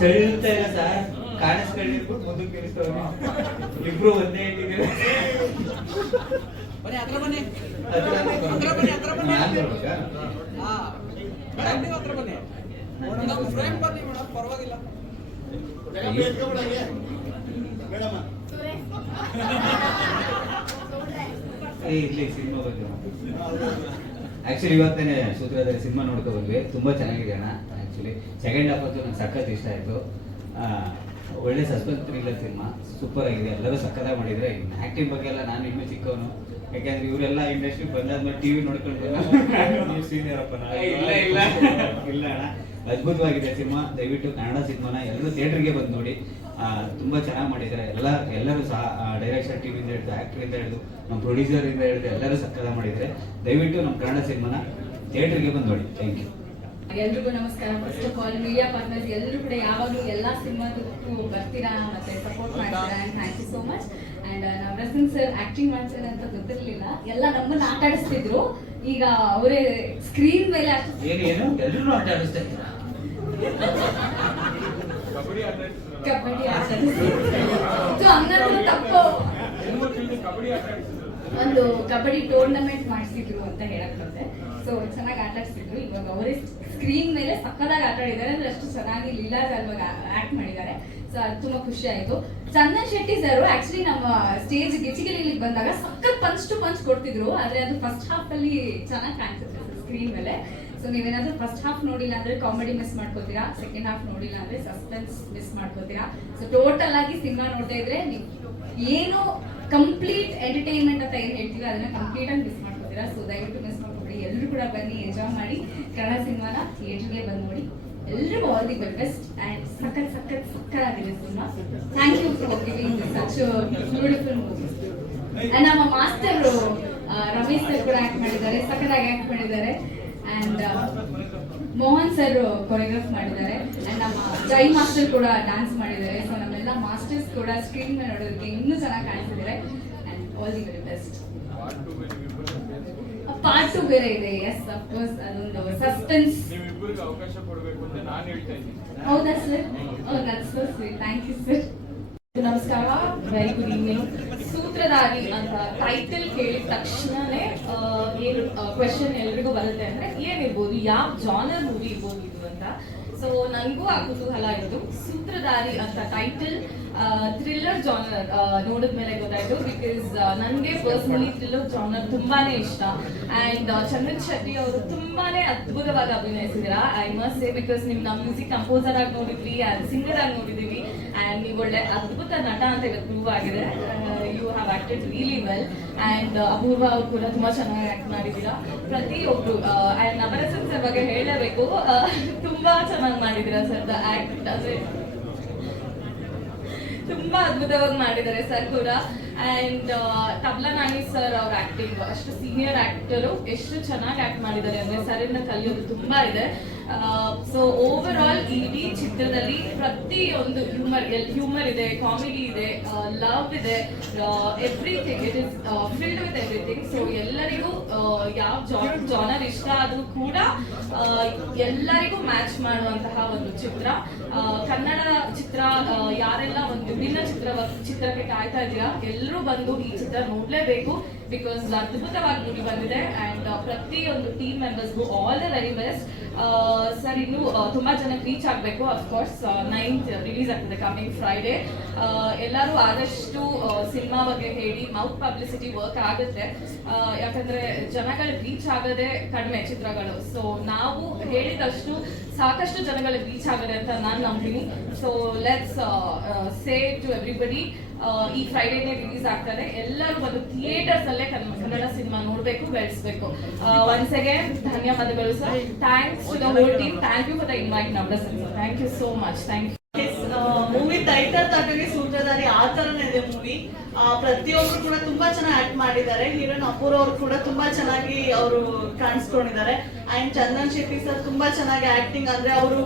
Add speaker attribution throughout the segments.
Speaker 1: ತಳ್ಳುತ್ತಾ ಇಲ್ಲ ಸರ್. ಕಾಣಿಸ್ಕೊಂಡಿರ್ಬಿಟ್ಟು ಮುಂದಕ್ಕೆ ಇಬ್ರು ಒಂದೇ ಇಟ್ಟಿದ್ದೀರಿ.
Speaker 2: ಬನ್ನಿ ಹತ್ರ ಬನ್ನಿ.
Speaker 1: ಹತ್ರ
Speaker 2: ಹತ್ರ ಬನ್ನಿ ಹತ್ರ ಬನ್ನಿ.
Speaker 1: ನಾನ್ ಬರ್ಬೇಕಾ?
Speaker 2: ಹಾ. ಮೇಡಮ್ ನೀವು ಹತ್ರ ಬನ್ನಿ. ಮೇಡಮ್ ಫ್ರೇಮ್ ಬನ್ನಿ ಮೇಡಮ್. ಪರವಾಗಿಲ್ಲ.
Speaker 1: ಏ, ಇರ್ಲಿ ಸಿನಿಮಾ ಬಗ್ಗೆ. ಆಕ್ಚುಲಿ ಇವತ್ತೇನೆ ಸೂತ್ರಧಾರಿ ಸಿನಿಮಾ ನೋಡ್ಕೊ ಬಂದ್ವಿ. ತುಂಬಾ ಚೆನ್ನಾಗಿದೆ ಅಣ್ಣ. ಆಕ್ಚುಲಿ ಸೆಕೆಂಡ್ ಹಾಫ್ ಅಂತೂ ನಂಗೆ ಸಖತ್ ಇಷ್ಟ ಆಯ್ತು. ಆ, ಒಳ್ಳೆ ಸಸ್ಪೆನ್ಸ್ ಥ್ರಿಲ್ಲರ್ ಸಿನಿಮಾ ಸೂಪರ್ ಆಗಿದೆ. ಎಲ್ಲರೂ ಸಕ್ಕತ್ತಾಗಿ ಮಾಡಿದ್ರೆ ಆ್ಯಕ್ಟಿಂಗ್ ಬಗ್ಗೆ ಎಲ್ಲ ನಾನು ಇನ್ನೂ ಚಿಕ್ಕವನು. ಯಾಕಂದ್ರೆ ಇವರೆಲ್ಲ ಇಂಡಸ್ಟ್ರಿ ಬಂದಾದ್ಮೇಲೆ ಟಿವಿ ನೋಡ್ಕೊಂಡು ಇಲ್ಲ ಇಲ್ಲ. ಇಲ್ಲ ಅಣ್ಣ. ಅದ್ಭುತವಾಗಿದೆ ಸಿನಿಮಾ. ದಯವಿಟ್ಟು ಕನ್ನಡ ಸಿನಿಮಾನ ಎಲ್ಲರೂ ಥಿಯೇಟರ್ಗೆ ಬಂದು ನೋಡಿ. ತುಂಬಾ ಚೆನ್ನಾಗಿ ಮಾಡಿದ್ದಾರೆ. ಎಲ್ಲ ಎಲ್ಲರೂ ಸಹ ಡೈರೆಕ್ಷನ್ ಟೀಮ್ ಇಂದ ಹಿಡಿದು ಆಕ್ಟರ್ ಇಂದ ಹಿಡಿದು ನಮ್ಮ ಪ್ರೊಡ್ಯೂಸರ್ ಇಂದ ಹಿಡಿದು ಎಲ್ಲರೂ ಸಕ್ಕದ ಮಾಡಿದ್ದಾರೆ. ದಯವಿಟ್ಟು ನಮ್ಮ ಕನ್ನಡ ಸಿನಿಮಾನ ಥಿಯೇಟರ್ಗೆ ಬಂದು ನೋಡಿ. ಥ್ಯಾಂಕ್ ಯು
Speaker 3: ಎಲ್ರಿಗೂ ನಮಸ್ಕಾರ. First of all media partners ಎಲ್ಲರೂ ಕೂಡ ಯಾವಾಗಲೂ ಎಲ್ಲ ಸಿನಿಮಾದಕ್ಕೂ ಬರ್ತೀರಾ ಮತ್ತೆ ಸಪೋರ್ಟ್ ಮಾಡ್ತೀರಾ thank you so much and Navarasan sir acting ಮಾಡ್ತಾರೆ ಅಂತ ಗೊತ್ತಿರಲಿಲ್ಲ. ಎಲ್ಲ ನಮ್ಮನ್ನ ಆಟ ಆಡಿಸ್ತಿದ್ರು ಈಗ ಅವರೇ ಸ್ಕ್ರೀನ್ ಮೇಲೆ ಅಷ್ಟು
Speaker 1: ಏನು ಏನು? ಎಲ್ಲರೂ ಆಟ ಆಡಿಸ್ತಾ
Speaker 3: ಕಬಡ್ಡಿ ಆಟ ತಪ್ಪು. ಒಂದು ಕಬಡ್ಡಿ ಟೂರ್ನಮೆಂಟ್ ಮಾಡಿಸಿದ್ರು ಅಂತ ಹೇಳಕ್ ಬಂದೆ. ಸೊ ಚೆನ್ನಾಗಿ ಆಟ ಆಡಿಸಿದ್ರು ಇವಾಗ ಅವರೇ ಸ್ಕ್ರೀನ್ ಮೇಲೆ ಸಕ್ಕದಾಗಿ ಆಟ ಆಡಿದ್ದಾರೆ ಅಂದ್ರೆ ಅಷ್ಟು ಚೆನ್ನಾಗಿ ಲೀಲಾ ಇವಾಗ ಆಕ್ಟ್ ಮಾಡಿದ್ದಾರೆ. ಸೊ ಅದು ತುಂಬಾ ಖುಷಿ ಆಯ್ತು. ಚಂದನ್ ಶೆಟ್ಟಿ ಸರ್ ಆಕ್ಚುಲಿ ನಮ್ಮ ಸ್ಟೇಜ್ ಗಿಚಿಗಿಲಿಗೆ ಬಂದಾಗ ಸಕ್ಕತ್ ಪಂಚ್ ಟು ಪಂಚ್ ಕೊಡ್ತಿದ್ರು. ಆದ್ರೆ ಅದು ಫಸ್ಟ್ ಹಾಫ್ ಅಲ್ಲಿ ಚೆನ್ನಾಗಿ ಕಾಣಿಸುತ್ತೆ ಸ್ಕ್ರೀನ್ ಮೇಲೆ. ಸೊ ನೀವೇನಾದ್ರೂ ಫಸ್ಟ್ ಹಾಫ್ ನೋಡಿಲ್ಲ ಅಂದ್ರೆ ಕಾಮಿಡಿ ಮಿಸ್ ಮಾಡ್ಕೋತೀರಾ? ಸೆಕೆಂಡ್ ಹಾಫ್ ನೋಡಿಲ್ಲ ಅಂದ್ರೆ ಸಸ್ಪೆನ್ಸ್ ಮಿಸ್ ಮಾಡ್ಕೋತೀರಾ? ಸೊ ಟೋಟಲ್ ಆಗಿ ಸಿನಿಮಾ ನೋಡ್ತಾ ಇದ್ರೆ ನೀವು ಏನು ಕಂಪ್ಲೀಟ್ ಎಂಟರ್ಟೈನ್ಮೆಂಟ್ ಅಂತ ಏನು ಹೇಳ್ತೀವಿ ಅದನ್ನ ಕಂಪ್ಲೀಟ್ ಆಗಿ ಮಿಸ್ ಮಾಡ್ಕೊತೀರಾ? ಸೊ ದಯವಿಟ್ಟು ಮಿಸ್ ಮಾಡ್ಕೊಬೇಡಿ. ಎಲ್ಲರೂ ಕೂಡ ಬನ್ನಿ ಎಂಜಾಯ್ ಮಾಡಿ. ಕನ್ನಡ ಸಿನಿಮಾನ ಥಿಯೇಟರ್ಗೆ ಬಂದು ನೋಡಿ. ಎಲ್ರಿಗೂ ಆಲ್ ದಿ ಬೆಸ್ಟ್ ಅಂಡ್ ಸಖತ್ ಸಖತ್, ಸಕ್ಕತ್ತಾಗಿದೆ cinema thank you for giving such beautiful movie and ನಮ್ಮ ಮಾಸ್ಟರ್ ರಮೇಶ್ ಸರ್ ಕೂಡ ಆಕ್ಟ್ ಮಾಡಿದ್ದಾರೆ. ಸಖತ್ತಾಗಿ ಆಕ್ಟ್ ಮಾಡಿದ್ದಾರೆ. ಅಂಡ್ ಮೋಹನ್ ಸರ್ ಕೊರಿಯೋಗ್ರಾಫ್ ಮಾಡಿದ್ದಾರೆ. ಅಂಡ್ ನಮ್ಮ ಜೈ ಮಾಸ್ಟರ್ ಕೂಡ ಡ್ಯಾನ್ಸ್ ಮಾಡಿದ್ದಾರೆ. ಸೊ ನಮ್ಮೆಲ್ಲ ಮಾಸ್ಟರ್ಸ್ ಕೂಡ ಸ್ಕ್ರೀನ್ ಮೇಲೆ ನೋಡೋದಕ್ಕೆ ಇನ್ನೂ ಚೆನ್ನಾಗಿ ಕಾಣಿಸ್ತಿದ್ದಾರೆ and all the very best part two ಬೇರೆ ಇದೆ. ಎಸ್ ಅಫ್ಕೋರ್ಸ್ ಅದೊಂದು ಸಸ್ಪೆನ್ಸ್
Speaker 4: ಅವಕಾಶ ಕೊಡಬೇಕು ಅಂತ ನಾನು ಹೇಳ್ತಾ ಇದ್ದೀನಿ.
Speaker 3: ಹೌದಾ sir oh that's so sweet thank you sir
Speaker 5: ನಮಸ್ಕಾರ. ವೆರಿ ಗುಡ್ ಈವ್ನಿಂಗ್ ಸೂತ್ರಧಾರಿ ಅಂತ ಟೈಟಲ್ ಕೇಳಿದ ತಕ್ಷಣನೇ ಏನು ಕ್ವೆಶನ್ ಎಲ್ರಿಗೂ ಬರುತ್ತೆ ಅಂದ್ರೆ ಏನಿರ್ಬೋದು? ಯಾವ ಜಾನರ್ ಮೂವಿ ಇರ್ಬೋದು ಇದು ಅಂತ. ಸೊ ನನಗೂ ಆ ಕುತೂಹಲ ಇರೋದು. ಸೂತ್ರಧಾರಿ ಅಂತ ಟೈಟಲ್ ಥ್ರಿಲ್ಲರ್ ಜಾನರ್ ನೋಡಿದ ಮೇಲೆ ಗೊತ್ತಾಯ್ತು ಬಿಕಾಸ್ ನನಗೆ ಪರ್ಸನಲಿ ಥ್ರಿಲ್ಲರ್ ಜಾನರ್ ತುಂಬಾನೇ ಇಷ್ಟ. ಅಂಡ್ ಚಂದನ್ ಶೆಟ್ಟಿ ಅವರು ತುಂಬಾನೇ ಅದ್ಭುತವಾಗಿ ಅಭಿನಯಿಸಿದ್ದೀರಾ ಐ ಮಸ್ಟ್ ಸೇ ಬಿಕಾಸ್ ನಿಮ್ನ ಮ್ಯೂಸಿಕ್ ಕಂಪೋಸರ್ ಆಗಿ ನೋಡಿದ್ವಿ ಆ್ಯಂಡ್ ಸಿಂಗರ್ ಆಗಿ ನೋಡಿದೀವಿ ಅಂಡ್ ನೀವು ಒಳ್ಳೆ ಅದ್ಭುತ ನಟ ಅಂತ ಇವತ್ತು ಪ್ರೂವ್ ಆಗಿದೆ. You have acted really well and Apoorva ಅವರು ಕೂಡ ತುಂಬಾ ಚೆನ್ನಾಗಿ ಆಕ್ಟ್ ಮಾಡಿದ್ದೀರಾ. ಪ್ರತಿಯೊಬ್ಬರು ಆ್ಯಂಡ್ ನವರಸನ್ ಸರ್ ಬಗ್ಗೆ ಹೇಳಬೇಕು. ತುಂಬ ಚೆನ್ನಾಗಿ ಮಾಡಿದ್ದೀರಾ ಸರ್ ದ ಆಕ್ಟ್ ಅಂದ್ರೆ ತುಂಬಾ ಅದ್ಭುತವಾಗಿ ಮಾಡಿದ್ದಾರೆ ಸರ್ ಕೂಡ. ಅಂಡ್ ತಬ್ಲಾ ನಾನಿ ಸರ್ ಅವ್ರ ಆಕ್ಟಿಂಗ್ ಅಷ್ಟು ಸೀನಿಯರ್ ಆಕ್ಟರು ಎಷ್ಟು ಚೆನ್ನಾಗಿ ಆಕ್ಟ್ ಮಾಡಿದ್ದಾರೆ ಅಂದ್ರೆ ಸರ್ ಇಂದ ಕಲಿಯೋದು ತುಂಬಾ ಇದೆ. ಸೊ ಓವರ್ ಆಲ್ ಇಡೀ ಚಿತ್ರದಲ್ಲಿ ಒಂದು ಹ್ಯೂಮರ್ ಹ್ಯೂಮರ್ ಇದೆ ಕಾಮಿಡಿ ಇದೆ ಲವ್ ಇದೆ everything it is filled with everything so ಎಲ್ಲರಿಗೂ ಯಾವ ಜಾನರ್ ಇಷ್ಟ ಆದರೂ ಕೂಡ ಆ, ಎಲ್ಲರಿಗೂ ಮ್ಯಾಚ್ ಮಾಡುವಂತಹ ಒಂದು ಚಿತ್ರ. ಕನ್ನಡ ಚಿತ್ರ ಯಾರೆಲ್ಲ ಒಂದು ವಿಭಿನ್ನ ಚಿತ್ರ ಚಿತ್ರಕ್ಕೆ ಕಾಯ್ತಾ ಇದ್ದೀರಾ? ಎಲ್ಲರೂ ಬಂದು ಈ ಚಿತ್ರ ನೋಡ್ಲೇಬೇಕು ಬಿಕಾಸ್ ಅದ್ಭುತವಾಗಿ ಮೂಡಿ ಬಂದಿದೆ ಅಂಡ್ ಪ್ರತಿಯೊಂದು team ಮೆಂಬರ್ಸ್ಗೂ all the very best sir ಇನ್ನು ತುಂಬಾ ಜನಕ್ಕೆ ರೀಚ್ ಆಗಬೇಕು ಅಫ್ಕೋರ್ಸ್ ನೈನ್ತ್ ರಿಲೀಸ್ ಆಗ್ತದೆ ಕಮಿಂಗ್ ಫ್ರೈಡೇ ಎಲ್ಲರೂ ಆದಷ್ಟು ಸಿನಿಮಾ ಬಗ್ಗೆ ಹೇಳಿ ಮೌತ್ ಪಬ್ಲಿಸಿಟಿ ವರ್ಕ್ ಆಗುತ್ತೆ. ಯಾಕಂದ್ರೆ ಜನಗಳಿಗೆ ರೀಚ್ ಆಗದೆ ಕಡಿಮೆ ಚಿತ್ರಗಳು. ಸೊ ನಾವು ಹೇಳಿದಷ್ಟು ಸಾಕಷ್ಟು ಜನಗಳಿಗೆ ರೀಚ್ ಆಗದೆ ಅಂತ ನಾನು ನಂಬಿನಿ so let's say to everybody ಈ ಫ್ರೈಡೇನೆ ರಿಲೀಸ್ ಆಗ್ತದೆ. ಎಲ್ಲರೂ ಬಂದು ಥಿಯೇಟರ್ಸ್ ಅಲ್ಲೇ ಕನ್ನಡ ಸಿನಿಮಾ ನೋಡಬೇಕು, ಬೆಳೆಸ್ಬೇಕು. ಒನ್ಸ್ ಅಗೇನ್ ಧನ್ಯವಾದಗಳು sir thanks to the whole team thank you for the invite Navarasan sir thank you so much thank you
Speaker 6: movie title ತಕ್ಕಂಗೆ ಸೂತ್ರಧಾರಿ ಆ ತರನೇ ಇದೆ ಮೂವಿ ಪ್ರತಿಯೊಬ್ರು ಕೂಡ ತುಂಬಾ ಚೆನ್ನಾಗಿ ಆಕ್ಟ್ ಮಾಡಿದ್ದಾರೆ. ಹೀರೋನ್ ಅಪೂರ್ ಅವರು ಕೂಡ ತುಂಬಾ ಚೆನ್ನಾಗಿ ಅವರು ಕಾಣಿಸ್ಕೊಂಡಿದ್ದಾರೆ. ಅಂಡ್ ಚಂದನ್ ಶೆಟ್ಟಿ ಸರ್ ತುಂಬಾ ಚೆನ್ನಾಗಿ ಆಕ್ಟಿಂಗ್ ಅಂದ್ರೆ ಅವರು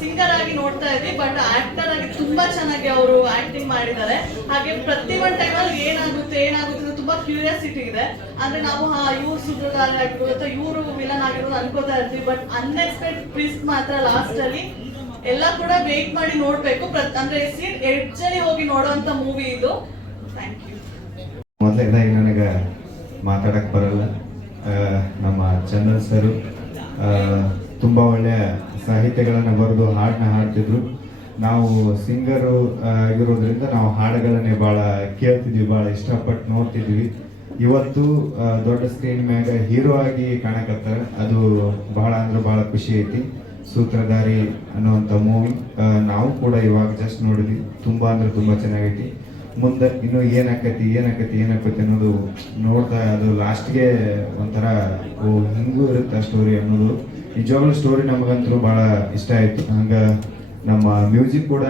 Speaker 6: ಸಿಂಗರ್ ಆಗಿ ನೋಡ್ತಾ ಇದ್ವಿ ಬಟ್ ಆಕ್ಟರ್ ಆಗಿ ತುಂಬಾ ಚೆನ್ನಾಗಿ ಅವರು ಆಕ್ಟಿಂಗ್ ಮಾಡಿದ್ದಾರೆ. ಹಾಗೆ ಪ್ರತಿ ಒಂದು ಟೈಮಲ್ಲಿ ಏನಾಗುತ್ತೆ ಏನಾಗುತ್ತೆ ತುಂಬಾ ಕ್ಯೂರಿಯಾಸಿಟಿ ಇದೆ. ಅಂದ್ರೆ ನಾವು, ಹಾ, ಇವ್ರು ಸುಧಾರ ಆಗಿರ್ಬೋದು ಅಥವಾ ಇವರು ವಿಲನ್ ಆಗಿರ್ಬೋದು ಅನ್ಕೋತಾ ಇರ್ತೀವಿ. ಬಟ್ ಅನ್ಎಕ್ಸ್ಪೆಕ್ಟ್ ಟ್ವಿಸ್ಟ್ ಮಾತ್ರ ಲಾಸ್ಟ್ ಅಲ್ಲಿ ಎಲ್ಲ ಕೂಡ ವೇಟ್ ಮಾಡಿ ನೋಡ್ಬೇಕು. ಅಂದ್ರೆ ಸೀನ್ ಎಡ್ಜ್ ಅಲ್ಲಿ ಹೋಗಿ ನೋಡುವಂತ ಮೂವಿ ಇದು. ಥ್ಯಾಂಕ್ ಯು
Speaker 7: ಮೊದಲನೇದಾಗಿ ನನಗೆ ಮಾತಾಡಕ್ಕೆ ಬರಲ್ಲ. ನಮ್ಮ ಚಂದನ್ ಸರ್ ತುಂಬಾ ತುಂಬ ಒಳ್ಳೆಯ ಸಾಹಿತ್ಯಗಳನ್ನು ಬರೆದು ಹಾಡನ್ನ ಹಾಡ್ತಿದ್ರು. ನಾವು ಸಿಂಗರು ಆಗಿರೋದ್ರಿಂದ ನಾವು ಹಾಡುಗಳನ್ನೇ ಭಾಳ ಕೇಳ್ತಿದ್ವಿ, ಭಾಳ ಇಷ್ಟಪಟ್ಟು ನೋಡ್ತಿದ್ವಿ. ಇವತ್ತು ದೊಡ್ಡ ಸ್ಕ್ರೀನ್ ಮ್ಯಾಗ ಹೀರೋ ಆಗಿ ಕಾಣಕತ್ತಾರ. ಅದು ಭಾಳ ಅಂದ್ರೆ ಭಾಳ ಖುಷಿ ಐತಿ. ಸೂತ್ರಧಾರಿ ಅನ್ನುವಂಥ ಮೂವಿ ನಾವು ಕೂಡ ಇವಾಗ ಜಸ್ಟ್ ನೋಡಿದ್ವಿ. ತುಂಬ ಅಂದ್ರೆ ತುಂಬ ಚೆನ್ನಾಗೈತಿ. ಮುಂದೆ ಇನ್ನು ಏನಾಕತಿ ಏನಾಕತಿ ಏನಾಕತಿ ಅನ್ನೋದು ನೋಡ್ತಾ, ಅದು ಲಾಸ್ಟ್ಗೆ ಒಂಥರ, ಓ, ಹಿಂಗೂ ಇರುತ್ತೆ ಸ್ಟೋರಿ ಅನ್ನೋದು. ನಿಜವಾಗ್ಲೂ ಸ್ಟೋರಿ ನಮಗಂತೂ ಭಾಳ ಇಷ್ಟ ಆಯಿತು. ಹಂಗೆ ನಮ್ಮ ಮ್ಯೂಸಿಕ್ ಕೂಡ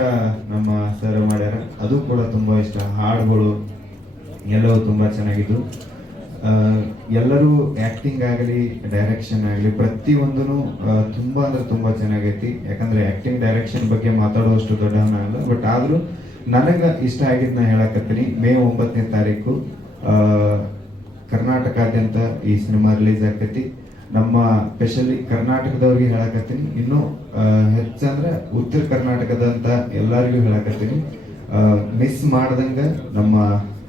Speaker 7: ನಮ್ಮ ಸರ್ ಮಾಡ್ಯಾರ. ಅದು ಕೂಡ ತುಂಬ ಇಷ್ಟ. ಹಾಡುಗಳು ಎಲ್ಲವೂ ತುಂಬ ಚೆನ್ನಾಗಿದ್ದು. ಎಲ್ಲರೂ ಆ್ಯಕ್ಟಿಂಗ್ ಆಗಲಿ ಡೈರೆಕ್ಷನ್ ಆಗಲಿ ಪ್ರತಿಯೊಂದೂ ತುಂಬ ಅಂದ್ರೆ ತುಂಬ ಚೆನ್ನಾಗೈತಿ. ಯಾಕಂದರೆ ಆ್ಯಕ್ಟಿಂಗ್ ಡೈರೆಕ್ಷನ್ ಬಗ್ಗೆ ಮಾತಾಡುವಷ್ಟು ದೊಡ್ಡವನ ಅಲ್ಲ ಬಟ್ ಆದರೂ ನನಗೆ ಇಷ್ಟ ಆಗಿದ್ದನ್ನ ಹೇಳಕತ್ತೀನಿ. ಮೇ ಒಂಬತ್ತನೇ ತಾರೀಕು ಕರ್ನಾಟಕಾದ್ಯಂತ ಈ ಸಿನಿಮಾ ರಿಲೀಸ್ ಆಕೈತಿ ನಮ್ಮ ಸ್ಪೆಷಲಿ ಕರ್ನಾಟಕದವ್ರಿಗೆ ಹೇಳಕತ್ತೀನಿ. ಇನ್ನೂ ಹೆಚ್ಚಂದ್ರೆ ಉತ್ತರ ಕರ್ನಾಟಕದಂತ ಎಲ್ಲರಿಗೂ ಹೇಳಕತ್ತೀನಿ. ಮಿಸ್ ಮಾಡ್ದಂಗೆ ನಮ್ಮ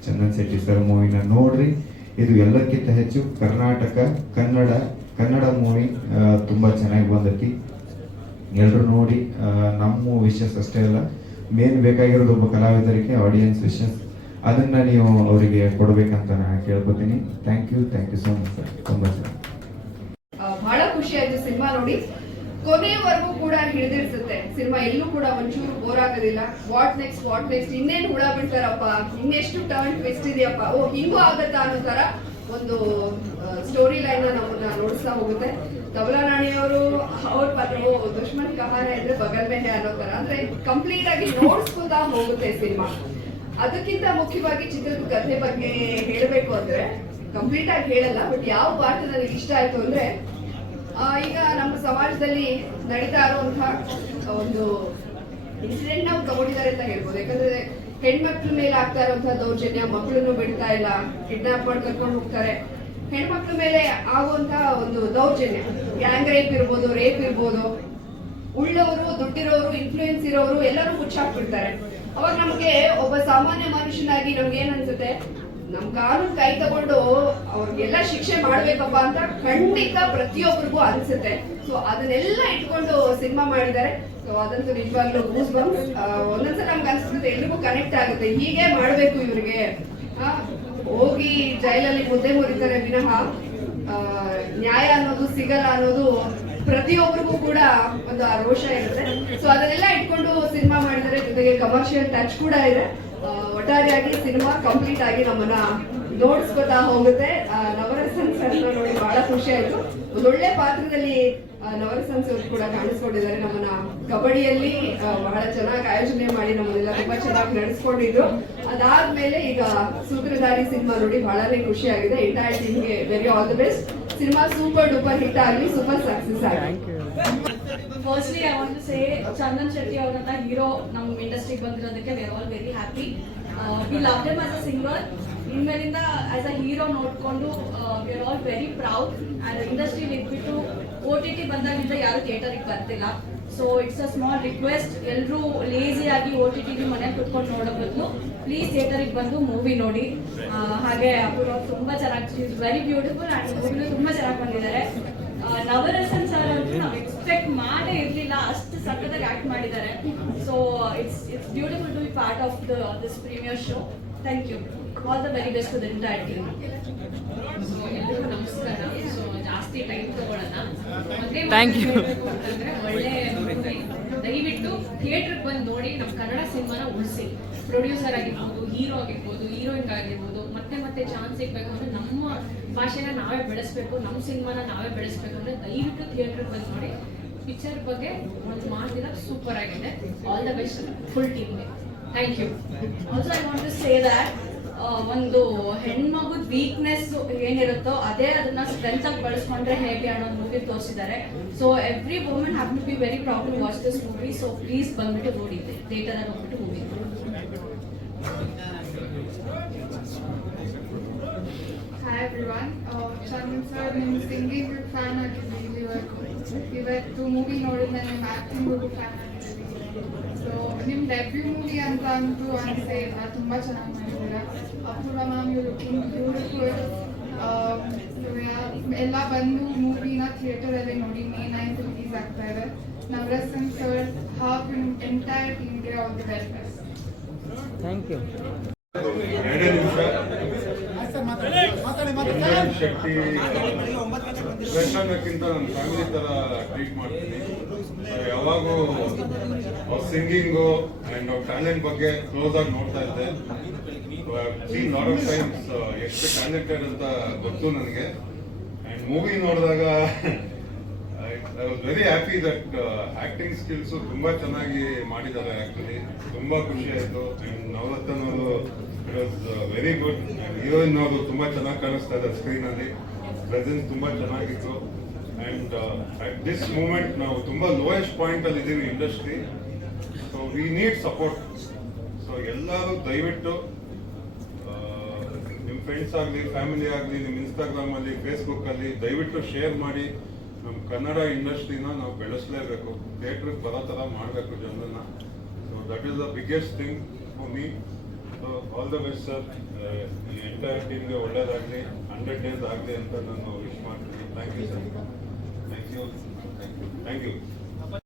Speaker 7: ಚಂದನ್ ಶೆಟ್ಟಿ ಸರ್ ಮೂವಿನ ನೋಡ್ರಿ. ಇದು ಎಲ್ಲಕ್ಕಿಂತ ಹೆಚ್ಚು ಕರ್ನಾಟಕ, ಕನ್ನಡ ಕನ್ನಡ ಮೂವಿ ತುಂಬ ಚೆನ್ನಾಗಿ ಬಂದೈತಿ. ಎಲ್ಲರೂ ನೋಡಿ ನಮ್ಮ ವಿಶಸ್ ಅಷ್ಟೇ ಅಲ್ಲ ಮೇನ್ ಬೇಕಾಗಿರೋದು ಒಬ್ಬ ಕಲಾವಿದರಿಗೆ ಆಡಿಯನ್ಸ್ ವಿಶಸ್ ಅದನ್ನ ನೀವು ಅವರಿಗೆ ಕೊಡಬೇಕಂತ ನಾನು ಕೇಳ್ಕೊತೀನಿ. Thank you thank you so much sir ತುಂಬ ಚೆನ್ನಾಗಿ
Speaker 8: ಆ, ಬಹಳ ಖುಷಿ ಆಯ್ತು ಸಿನಿಮಾ ನೋಡಿ ಕೊನೆಯವರೆಗೂ ಕೂಡ ಹಿಡಿದಿರ್ಸುತ್ತೆ. ಸಿನಿಮಾ ಎಲ್ಲೂ ಕೂಡ ಒಂಚೂರು ಬೋರ್ ಆಗೋದಿಲ್ಲ. ವಾಟ್ ನೆಕ್ಸ್ಟ್ ವಾಟ್ ನೆಕ್ಸ್ಟ್ ಇನ್ನೇನು ಹುಳ ಬಿಡ್ತಾರಪ್ಪ? ಇನ್ನೆಷ್ಟು ಟರ್ನ್ ಟ್ವಿಸ್ಟ್ ಇದೆಯಪ್ಪ? ಓ, ಹಿಂಗೂ ಆಗತ್ತಾ ಅನ್ನೋ ತರ ಒಂದು ಸ್ಟೋರಿ ಲೈನ್ ನಮ್ಮನ್ನ ನೋಡಿಸ್ತಾ ಹೋಗುತ್ತೆ. ತಬಲಾ ರಾಣಿಯವರು ಅವ್ರ ಪಾತ್ರವು ಓ ದುಶ್ಮನ್ ಕಹಾರ ಅಂದ್ರೆ ಬಗಲ್ ಮೇಲೆ ಅನ್ನೋ ತರ ಅಂದ್ರೆ ಕಂಪ್ಲೀಟ್ ಆಗಿ ನೋಡಿಸ್ಕೊತಾ ಹೋಗುತ್ತೆ ಸಿನಿಮಾ. ಅದಕ್ಕಿಂತ ಮುಖ್ಯವಾಗಿ ಚಿತ್ರದ ಕಥೆ ಬಗ್ಗೆ ಹೇಳಬೇಕು ಅಂದ್ರೆ ಕಂಪ್ಲೀಟ್ ಆಗಿ ಹೇಳಲ್ಲ ಬಟ್ ಯಾವ ಪಾತ್ರ ನನಗೆ ಇಷ್ಟ ಆಯ್ತು ಅಂದ್ರೆ ಈಗ ನಮ್ಮ ಸಮಾಜದಲ್ಲಿ ನಡೀತಾ ಇರುವಂತಹ ಒಂದು ಇನ್ಸಿಡೆಂಟ್ ನಾವು ತಗೊಂಡಿದ್ದಾರೆ ಅಂತ ಹೇಳ್ಬೋದು. ಯಾಕಂದ್ರೆ ಹೆಣ್ಮಕ್ಳ ಮೇಲೆ ಆಗ್ತಾ ಇರುವಂತಹ ದೌರ್ಜನ್ಯ, ಮಕ್ಕಳನ್ನು ಬಿಡ್ತಾ ಇಲ್ಲ ಕಿಡ್ನಾಪ್ ಮಾಡಿ ಕರ್ಕೊಂಡು ಹೋಗ್ತಾರೆ. ಹೆಣ್ಮಕ್ಳ ಮೇಲೆ ಆಗುವಂತಹ ಒಂದು ದೌರ್ಜನ್ಯ ಗ್ಯಾಂಗ್ ರೇಪ್ ಇರ್ಬೋದು ರೇಪ್ ಇರ್ಬೋದು. ಉಳ್ಳವರು, ದುಡ್ಡಿರೋರು ಇನ್ಫ್ಲೂಯೆನ್ಸ್ ಇರೋರು ಎಲ್ಲರೂ ಹುಚ್ಚಾಕ್ಬಿಡ್ತಾರೆ ಅವಾಗ ನಮಗೆ ಒಬ್ಬ ಸಾಮಾನ್ಯ ಮನುಷ್ಯನಾಗಿ ನಮ್ಗೆ ಏನ್ ಅನ್ಸುತ್ತೆ? ನಮ್ ಕಾನೂನು ಕೈ ತಗೊಂಡು ಅವ್ರಿಗೆಲ್ಲ ಶಿಕ್ಷೆ ಮಾಡ್ಬೇಕಪ್ಪ ಅಂತ ಖಂಡಿತ ಪ್ರತಿಯೊಬ್ಬರಿಗೂ ಅನ್ಸುತ್ತೆ. ಸೊ ಅದನ್ನೆಲ್ಲ ಇಟ್ಕೊಂಡು ಸಿನಿಮಾ ಮಾಡಿದ್ದಾರೆ. ಸೊ ಅದಂತೂ ನಿಜವಾಗ್ಲೂ ಗೂಸ್ ಬಂದ್ ಒಂದೊಂದ್ಸಲ ನಮ್ಗೆ ಅನ್ಸುತ್ತೆ ಎಲ್ರಿಗೂ ಕನೆಕ್ಟ್ ಆಗುತ್ತೆ. ಹೀಗೆ ಮಾಡ್ಬೇಕು ಇವ್ರಿಗೆ. ಹೋಗಿ ಜೈಲಲ್ಲಿ ಮುದ್ದೆ ಮುರಿತಾರೆ ವಿನಃ. ನ್ಯಾಯ ಅನ್ನೋದು ಸಿಗಲ್ಲ ಅನ್ನೋದು ಪ್ರತಿಯೊಬ್ಬರಿಗೂ ಕೂಡ ಒಂದು ಆ ರೋಷ ಇರುತ್ತೆ. ಸೊ ಅದನ್ನೆಲ್ಲ ಇಟ್ಕೊಂಡು ಸಿನಿಮಾ ಮಾಡಿದರೆ ಜೊತೆಗೆ ಕಮರ್ಷಿಯಲ್ ಟಚ್ ಕೂಡ ಇದೆ. ಒಟ್ಟಾರೆಯಾಗಿ ಸಿನಿಮಾ ಕಂಪ್ಲೀಟ್ ಆಗಿ ನಮ್ಮನ್ನ ನೋಡಿಸ್ಕೊತಾ ಹೋಗುತ್ತೆ. ನವರಸನ್ ಸರ್ ನೋಡಿ ಬಹಳ ಖುಷಿ ಆಯ್ತು. ಒಂದೊಳ್ಳೆ ಪಾತ್ರದಲ್ಲಿ ನವರಸನ್ ಸರ್ ಕೂಡ ಕಾಣಿಸ್ಕೊಂಡಿದ್ದಾರೆ. ನಮ್ಮನ್ನ ಕಬಡ್ಡಿಯಲ್ಲಿ ಬಹಳ ಚೆನ್ನಾಗಿ ಆಯೋಜನೆ ಮಾಡಿ ನಮ್ಮನ್ನೆಲ್ಲ ತುಂಬಾ ಚೆನ್ನಾಗಿ ನಡೆಸ್ಕೊಂಡಿದ್ರು. ಅದಾದ್ಮೇಲೆ ಈಗ ಸೂತ್ರಧಾರಿ ಸಿನಿಮಾ ನೋಡಿ ಬಹಳನೇ ಖುಷಿ ಆಗಿದೆ ಎಂಟೈರ್ ಟೀಮ್ಗೆ very all the best cinema super duper hit ಆಗಲಿ ಸೂಪರ್ ಸಕ್ಸಸ್ ಆಗಲಿ
Speaker 9: firstly I want to say Chandan Shetty ಅವರಂತ hero ನಮ್ಮ ಇಂಡಸ್ಟ್ರಿಗೆ ಬಂದಿರೋದಕ್ಕೆ we are all very happy we love them as a singer ಇನ್ಮೇಲಿಂದ as a hero ನೋಡಿಕೊಂಡು we are all very proud and industry ಬಿಟ್ಬಿಟ್ಟು O T T ಬಂದಾಗಿಂದ ಯಾರು ಥಿಯೇಟರಿಗೆ ಬರ್ತಿಲ್ಲ. So it's a small request ಎಲ್ಲರೂ ಲೇಸಿಯಾಗಿ ಓ ಟಿ ಟಿಗೆ ಮನೇಲಿ ಕುತ್ಕೊಂಡು ನೋಡೋ ಬದಲು ಪ್ಲೀಸ್ ಥಿಯೇಟರಿಗೆ ಬಂದು ಮೂವಿ ನೋಡಿ. ಆ, ಹಾಗೆ ಅವರು ತುಂಬ ಚೆನ್ನಾಗಿ ವೆರಿ ಬ್ಯೂಟಿಫುಲ್ ಆ್ಯಂಡ್ ಮೂವಿನೂ ತುಂಬ ಚೆನ್ನಾಗಿ ಬಂದಿದ್ದಾರೆ. ನವರಸನ್ ಸರ್ ಅಂತೂ ನಾವು ಎಕ್ಸ್ಪೆಕ್ಟ್ ಮಾಡಿ ಅಷ್ಟು ಸಕ್ಕದಾಗಿ ಆಕ್ಟ್ ಮಾಡಿದ್ದಾರೆ. So it's it's beautiful to be part of the this premiere show thank you all the very best to the entire team
Speaker 10: so ನಮಸ್ಕಾರ. ಸೊ ಜಾಸ್ತಿ ಟೈಮ್ ತಗೊಳ್ಳೋಣ
Speaker 11: ಥ್ಯಾಂಕ್
Speaker 10: ಯು ಒಳ್ಳೆ ದಯವಿಟ್ಟು ಥಿಯೇಟರ್ಗೆ ಬಂದು ನೋಡಿ ನಮ್ಮ ಕನ್ನಡ ಸಿನಿಮಾನ ಉಳಿಸಿ. ಪ್ರೊಡ್ಯೂಸರ್ ಆಗಿರ್ಬೋದು ಹೀರೋ ಆಗಿರ್ಬೋದು ಹೀರೋಯಿನ್ ಆಗಿರ್ಬೋದು ಮತ್ತೆ ಮತ್ತೆ ಚಾನ್ಸ್ ಸಿಗ್ಬೇಕು ಅಂದ್ರೆ ನಮ್ಮ ಭಾಷೆನ ನಾವೇ ಬೆಳೆಸ್ಬೇಕು ನಮ್ಮ ಸಿನಿಮಾನ ನಾವೇ ಬೆಳೆಸ್ಬೇಕು ಅಂದ್ರೆ ದಯವಿಟ್ಟು ಥಿಯೇಟರ್ಗೆ ಬಂದು ನೋಡಿ. ಪಿಕ್ಚರ್ ಬಗ್ಗೆ ಒಂದು ಮಾತಿನ ಸೂಪರ್ ಆಗಿದೆ. ಆಲ್ ದ ಬೆಸ್ಟ್ ಫುಲ್ ಟೀಮ್ಗೆ thank you
Speaker 9: also I want to say that ಒಂದು ಹೆಣ್ಮಗುದ್ ವೀಕ್ನೆಸ್ ಏನಿರುತ್ತೋ ಅದೇ ಅದನ್ನ ಸ್ಟ್ರೆಂತ್ ಆಗಿ ಬಳಸ್ಕೊಂಡ್ರೆ ಹೇಗೆ ಅನ್ನೋ ಮೂವಿ ತೋರಿಸಿದ್ದಾರೆ. So every women have to be very proud to watch this movie so please ಬಂದ್ಬಿಟ್ಟು ನೋಡಿ. ಥಿಯೇಟರ್ ಹೋಗ್ಬಿಟ್ಟು movie
Speaker 12: hi everyone one sir ನಿಮ್ಮ ಸಿಂಗಿಂಗ್ ಫ್ಯಾನ್ ಆಗಿದ್ದೀನಿ ಇವತ್ತು ಮೂವಿ ನೋಡಿದ್ಮೇಲೆ ನಿಮ್ಮ ಆ್ಯಕ್ಟಿಂಗಿಗೂ ಫ್ಯಾನ್ ಸೊ ನಿಮ್ಮ ಡೆಬ್ಯೂ ಮೂವಿ ಅಂತ ಅಂತೂ ಅನಿಸೇ ಇಲ್ಲ ತುಂಬ ಚೆನ್ನಾಗಿ ಮಾಡಿದ್ದೀರಾ? Apoorva ma'am you looking beautiful ಎಲ್ಲ ಬಂದು ಮೂವಿನ ಥಿಯೇಟರಲ್ಲೇ ನೋಡಿ ಮೇ ನೈನ್ತ್ ರಿಲೀಸ್ ಆಗ್ತಾ ಇದೆ. Navarasan sir half in entire ಟೀಮ್ಗೆ all the very
Speaker 13: Chandan Shetty ಅನ್ನೋಕ್ಕಿಂತ ನನ್ನ ಫ್ಯಾಮಿಲಿ ತರ ಟ್ರೀಟ್ ಮಾಡ್ತೀನಿ. ಯಾವಾಗೂ ಅವ್ರ ಸಿಂಗಿಂಗು ಆ್ಯಂಡ್ ಅವ್ರ ಟ್ಯಾಲೆಂಟ್ ಬಗ್ಗೆ ಕ್ಲೋಸ್ ಆಗಿ ನೋಡ್ತಾ ಇದ್ದೆ. ಸೀನ್ ಲಾಟ್ ಆಫ್ ಟೈಮ್ಸ್ ಎಷ್ಟು ಟ್ಯಾಲೆಂಟೆಡ್ ಅಂತ ಗೊತ್ತು ನನಗೆ. ಆ್ಯಂಡ್ ಮೂವಿ ನೋಡಿದಾಗ very happy that acting skills ತುಂಬಾ ಚೆನ್ನಾಗಿ ಮಾಡಿದ್ದಾರೆ ಆಕ್ಚುಲಿ ತುಂಬಾ ಖುಷಿ ಆಯ್ತು. ನವರತ್ನ ಅವರು ವೆರಿ ಗುಡ್ ಹೀರೋಯಿನ್ ಅವರು ತುಂಬಾ ಚೆನ್ನಾಗಿ ಕಾಣಿಸ್ತಾ ಇದ್ದಾರೆ ಸ್ಕ್ರೀನ್ ಅಲ್ಲಿ. ಪ್ರೆಸೆನ್ಸ್ ತುಂಬಾ ಚೆನ್ನಾಗಿತ್ತು. ಅಂಡ್ ಅಟ್ ದಿಸ್ ಮೂಮೆಂಟ್ ನಾವು ತುಂಬಾ ಲೋಯೆಸ್ಟ್ ಪಾಯಿಂಟ್ ಅಲ್ಲಿ ಇದ್ದೀವಿ industry so we need support so ಎಲ್ಲರೂ ದಯವಿಟ್ಟು ನಿಮ್ಮ ಫ್ರೆಂಡ್ಸ್ ಆಗಲಿ ಫ್ಯಾಮಿಲಿ ಆಗಲಿ ನಿಮ್ಮ ಇನ್ಸ್ಟಾಗ್ರಾಮ್ ಅಲ್ಲಿ ಫೇಸ್ಬುಕ್ ಅಲ್ಲಿ ದಯವಿಟ್ಟು ಶೇರ್ ಮಾಡಿ. ನಮ್ಮ ಕನ್ನಡ ಇಂಡಸ್ಟ್ರಿನ ನಾವು ಬೆಳೆಸಲೇಬೇಕು. ಥಿಯೇಟ್ರಿಗೆ ಬರೋ ಥರ ಮಾಡಬೇಕು ಜನರನ್ನ. So that is the biggest thing for me so all the best sir ಈ ಎಂಟೈರ್ ಟೀಮ್ಗೆ ಒಳ್ಳೇದಾಗಲಿ ಹಂಡ್ರೆಡ್ ಡೇಸ್ ಆಗಲಿ ಅಂತ ನಾನು ವಿಶ್ ಮಾಡ್ತೀನಿ. Thank you sir thank you thank you